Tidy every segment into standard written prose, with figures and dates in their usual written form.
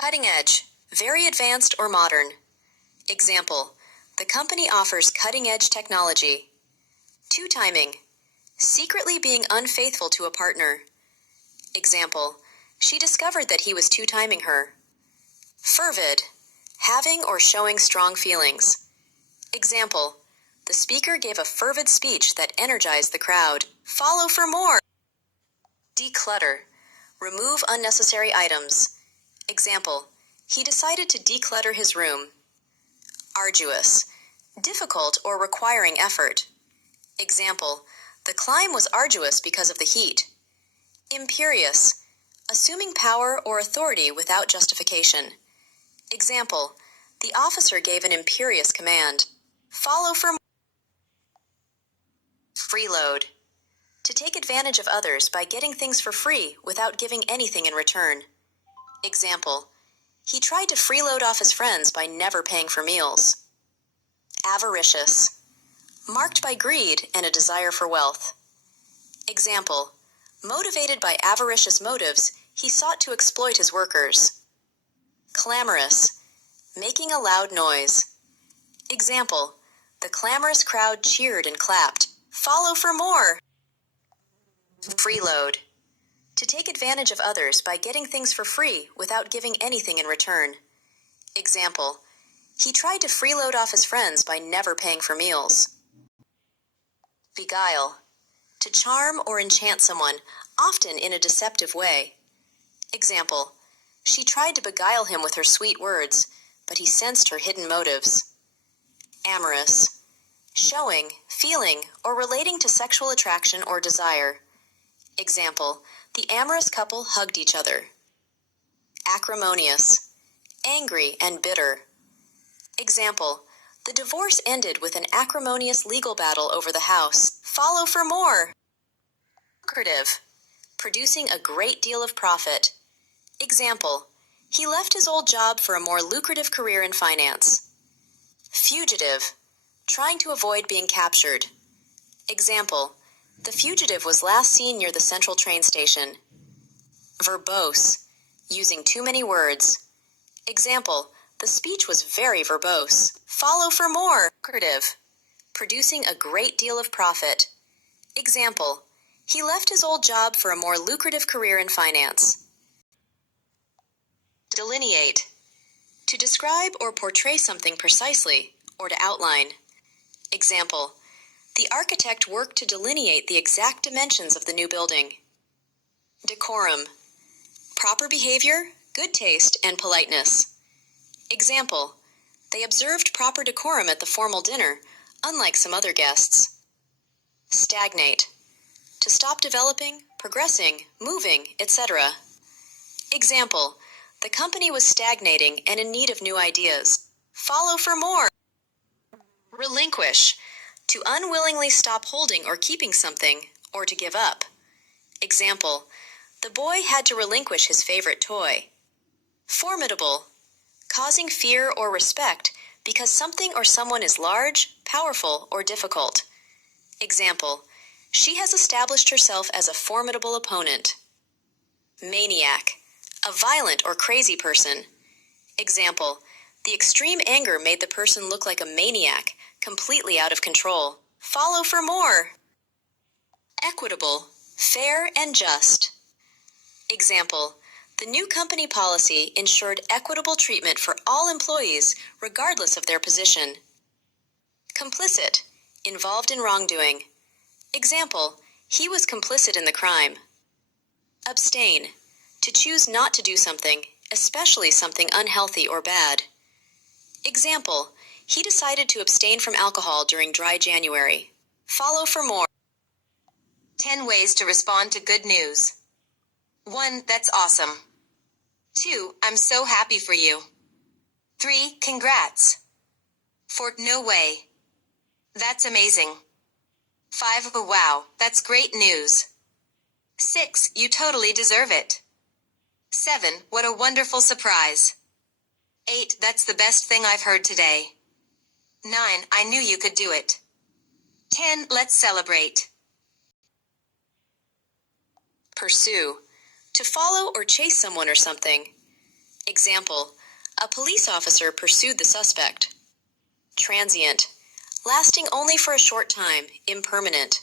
Cutting edge, very advanced or modern. Example, the company offers cutting-edge technology. Two-timing, secretly being unfaithful to a partner. Example, she discovered that he was two-timing her. Fervid, having or showing strong feelings. Example, the speaker gave a fervid speech that energized the crowd. Follow for more. Declutter, remove unnecessary items. Example, he decided to declutter his room. Arduous, difficult or requiring effort. Example, the climb was arduous because of the heat. Imperious, assuming power or authority without justification. Example, the officer gave an imperious command. Follow for more. Freeload, to take advantage of others by getting things for free without giving anything in return. Example, he tried to freeload off his friends by never paying for meals. Avaricious, marked by greed and a desire for wealth. Example, motivated by avaricious motives, he sought to exploit his workers. Clamorous, making a loud noise. Example, the clamorous crowd cheered and clapped. Follow for more. Freeload, to take advantage of others by getting things for free without giving anything in return. Example, he tried to freeload off his friends by never paying for meals. Beguile, to charm or enchant someone, often in a deceptive way. Example, she tried to beguile him with her sweet words, but he sensed her hidden motives. Amorous, showing, feeling, or relating to sexual attraction or desire. Example, the amorous couple hugged each other. Acrimonious, angry and bitter. Example, the divorce ended with an acrimonious legal battle over the house. Follow for more. Lucrative, producing a great deal of profit. Example, he left his old job for a more lucrative career in finance. Fugitive, trying to avoid being captured. Example, the fugitive was last seen near the central train station. Verbose, using too many words. Example, the speech was very verbose. Follow for more. Lucrative, producing a great deal of profit. Example, he left his old job for a more lucrative career in finance. Delineate, to describe or portray something precisely, or to outline. Example, the architect worked to delineate the exact dimensions of the new building. Decorum, proper behavior, good taste, and politeness. Example, they observed proper decorum at the formal dinner, unlike some other guests. Stagnate, to stop developing, progressing, moving, etc. Example, the company was stagnating and in need of new ideas. Follow for more. Relinquish, to unwillingly stop holding or keeping something, or to give up. Example, the boy had to relinquish his favorite toy. Formidable, causing fear or respect because something or someone is large, powerful, or difficult. Example, she has established herself as a formidable opponent. Maniac, a violent or crazy person. Example, the extreme anger made the person look like a maniac, completely out of control. Follow for more. Equitable, fair and just. Example, the new company policy ensured equitable treatment for all employees regardless of their position. Complicit, involved in wrongdoing. Example, he was complicit in the crime. Abstain, to choose not to do something, especially something unhealthy or bad. Example, he decided to abstain from alcohol during dry January. Follow for more. 10 ways to respond to good news. 1. That's awesome. 2. I'm so happy for you. 3. Congrats. 4. No way. That's amazing. 5. Oh, wow, that's great news. 6. You totally deserve it. 7. What a wonderful surprise. 8. That's the best thing I've heard today. 9. I knew you could do it. 10. Let's celebrate. Pursue, to follow or chase someone or something. Example, a police officer pursued the suspect. Transient, lasting only for a short time, impermanent.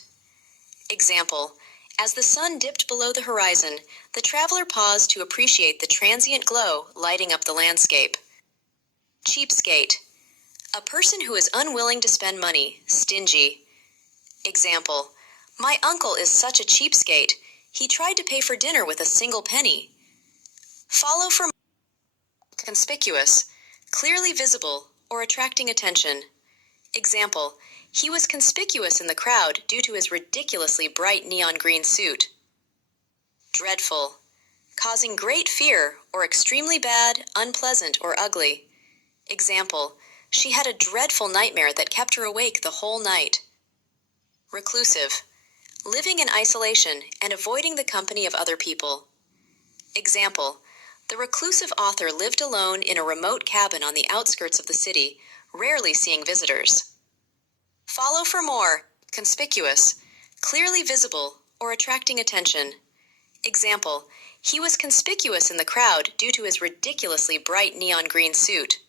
Example, as the sun dipped below the horizon, the traveler paused to appreciate the transient glow lighting up the landscape. Cheapskate, a person who is unwilling to spend money, stingy. Example, my uncle is such a cheapskate, he tried to pay for dinner with a single penny. Follow for conspicuous, clearly visible, or attracting attention. Example, he was conspicuous in the crowd due to his ridiculously bright neon green suit. Dreadful, causing great fear or extremely bad, unpleasant, or ugly. Example, she had a dreadful nightmare that kept her awake the whole night. Reclusive, living in isolation and avoiding the company of other people. Example, the reclusive author lived alone in a remote cabin on the outskirts of the city, rarely seeing visitors. Follow for more, conspicuous, clearly visible, or attracting attention. Example, he was conspicuous in the crowd due to his ridiculously bright neon green suit.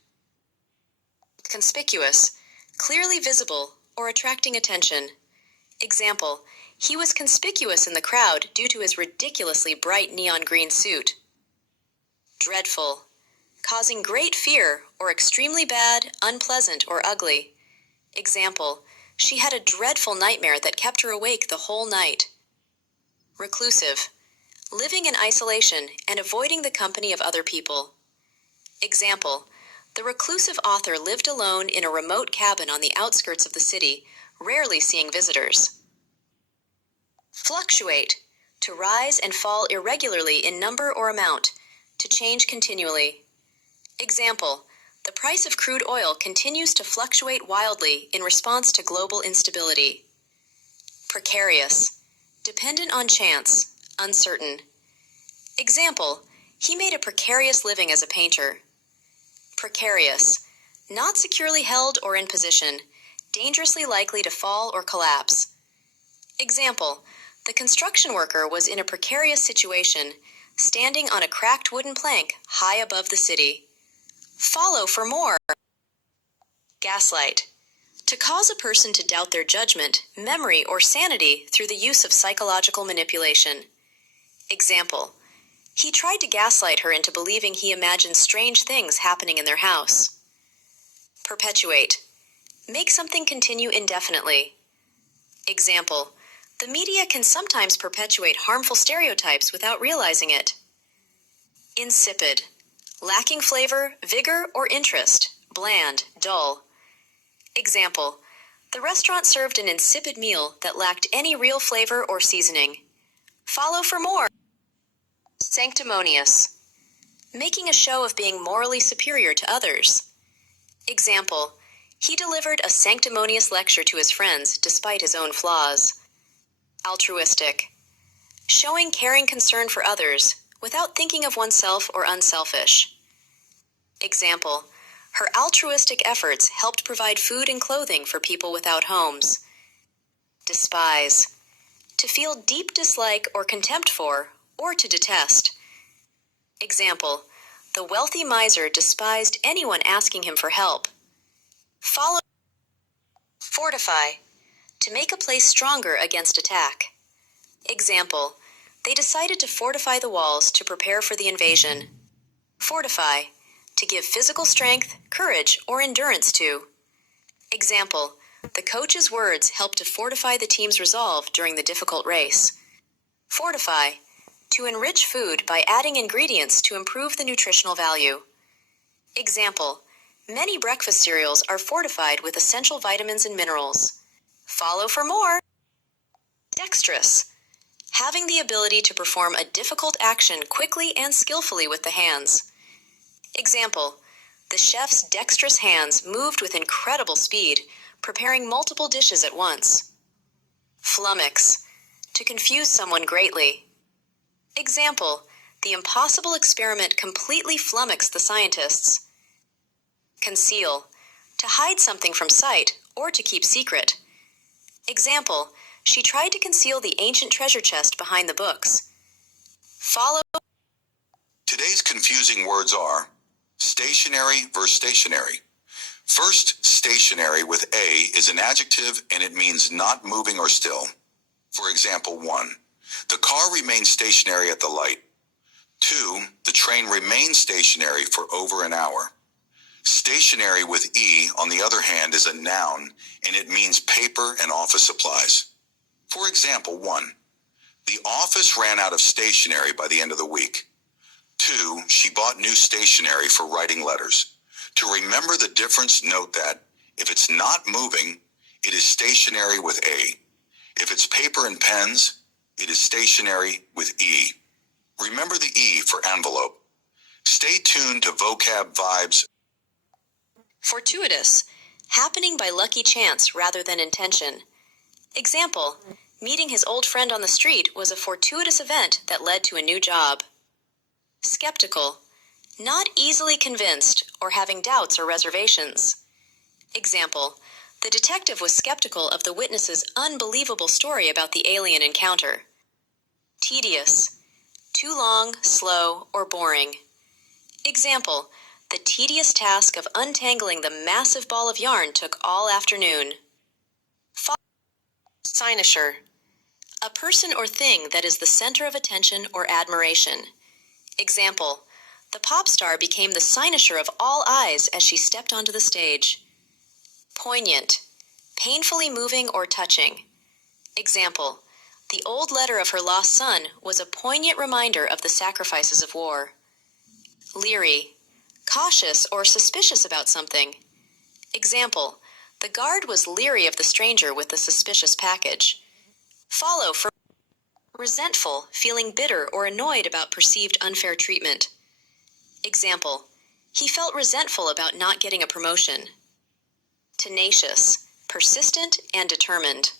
Conspicuous, clearly visible, or attracting attention. Example, he was conspicuous in the crowd due to his ridiculously bright neon green suit. Dreadful, causing great fear or extremely bad, unpleasant, or ugly. Example, she had a dreadful nightmare that kept her awake the whole night. Reclusive, living in isolation and avoiding the company of other people. Example, the reclusive author lived alone in a remote cabin on the outskirts of the city, rarely seeing visitors. Fluctuate, to rise and fall irregularly in number or amount, to change continually. Example, the price of crude oil continues to fluctuate wildly in response to global instability. Precarious, dependent on chance, uncertain. Example, he made a precarious living as a painter. Precarious, not securely held or in position, dangerously likely to fall or collapse. Example, the construction worker was in a precarious situation, standing on a cracked wooden plank high above the city. Follow for more. Gaslight, to cause a person to doubt their judgment, memory, or sanity through the use of psychological manipulation. Example, he tried to gaslight her into believing he imagined strange things happening in their house. Perpetuate, make something continue indefinitely. Example, the media can sometimes perpetuate harmful stereotypes without realizing it. Insipid, lacking flavor, vigor, or interest, bland, dull. Example, the restaurant served an insipid meal that lacked any real flavor or seasoning. Follow for more. Sanctimonious, making a show of being morally superior to others. Example, he delivered a sanctimonious lecture to his friends despite his own flaws. Altruistic, showing caring concern for others without thinking of oneself or unselfish. Example, her altruistic efforts helped provide food and clothing for people without homes. Despise, to feel deep dislike or contempt for, or to detest. Example, the wealthy miser despised anyone asking him for help. Follow. Fortify, to make a place stronger against attack. Example, they decided to fortify the walls to prepare for the invasion. Fortify, to give physical strength, courage, or endurance to. Example, the coach's words helped to fortify the team's resolve during the difficult race. Fortify, to enrich food by adding ingredients to improve the nutritional value. Example, many breakfast cereals are fortified with essential vitamins and minerals. Follow for more. Dexterous, having the ability to perform a difficult action quickly and skillfully with the hands. Example, the chef's dexterous hands moved with incredible speed, preparing multiple dishes at once. Flummox, to confuse someone greatly. Example, the impossible experiment completely flummoxed the scientists. Conceal, to hide something from sight or to keep secret. Example, she tried to conceal the ancient treasure chest behind the books. Follow. Today's confusing words are stationary versus stationary. First, stationary with A is an adjective and it means not moving or still. For example, 1. The car remains stationary at the light. 2. The train remains stationary for over an hour. Stationary with E, on the other hand, is a noun and it means paper and office supplies. For example, 1. The office ran out of stationery by the end of the week. 2. She bought new stationery for writing letters. To remember the difference, note that if it's not moving, it is stationary with A. If it's paper and pens, it is stationary with E. Remember the E for envelope. Stay tuned to Vocab Vibes. Fortuitous, happening by lucky chance rather than intention. Example, meeting his old friend on the street was a fortuitous event that led to a new job. Skeptical, not easily convinced or having doubts or reservations. Example, the detective was skeptical of the witness's unbelievable story about the alien encounter. Tedious, too long, slow, or boring. Example, the tedious task of untangling the massive ball of yarn took all afternoon. Cynosure, a person or thing that is the center of attention or admiration. Example, the pop star became the cynosure of all eyes as she stepped onto the stage. Poignant, painfully moving or touching. Example, the old letter of her lost son was a poignant reminder of the sacrifices of war. Leery, cautious or suspicious about something. Example, the guard was leery of the stranger with the suspicious package. Follow for resentful, feeling bitter or annoyed about perceived unfair treatment. Example, he felt resentful about not getting a promotion. Tenacious, persistent and determined.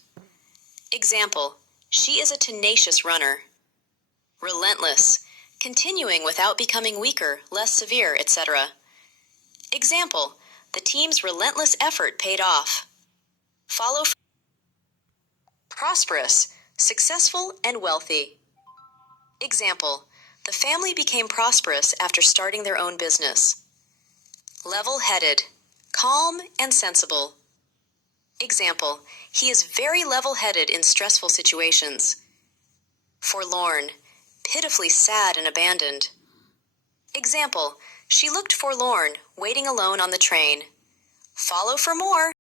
Example, she is a tenacious runner. Relentless, continuing without becoming weaker, less severe, etc. Example, the team's relentless effort paid off. Follow prosperous, successful and wealthy. Example, the family became prosperous after starting their own business. Level-headed, calm and sensible. Example, he is very level-headed in stressful situations. Forlorn, pitifully sad and abandoned. Example, she looked forlorn, waiting alone on the train. Follow for more.